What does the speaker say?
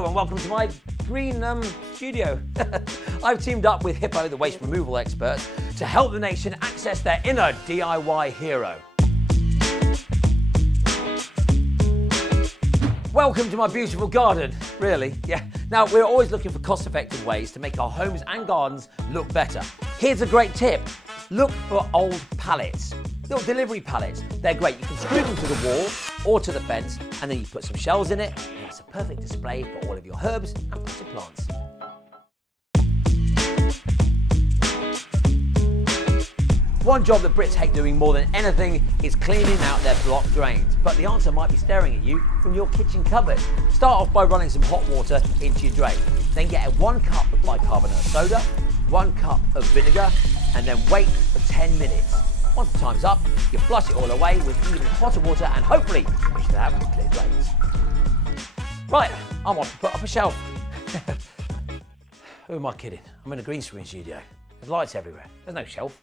Hello and welcome to my green studio. I've teamed up with Hippo, the waste removal experts, to help the nation access their inner DIY hero. Welcome to my beautiful garden, really, yeah. Now, we're always looking for cost-effective ways to make our homes and gardens look better. Here's a great tip. Look for old pallets, little delivery pallets. They're great. You can screw them to the wall or to the fence, and then you put some shelves in it, and it's a perfect display for all of your herbs and potted plants. One job that Brits hate doing more than anything is cleaning out their blocked drains. But the answer might be staring at you from your kitchen cupboard. Start off by running some hot water into your drain. Then get 1 cup of bicarbonate soda, 1 cup of vinegar, and then wait for 10 minutes. Once the time's up, you flush it all away with even hotter water, and hopefully we should have clear drains. Right, I'm off to put up a shelf. Who am I kidding? I'm in a green screen studio. There's lights everywhere. There's no shelf.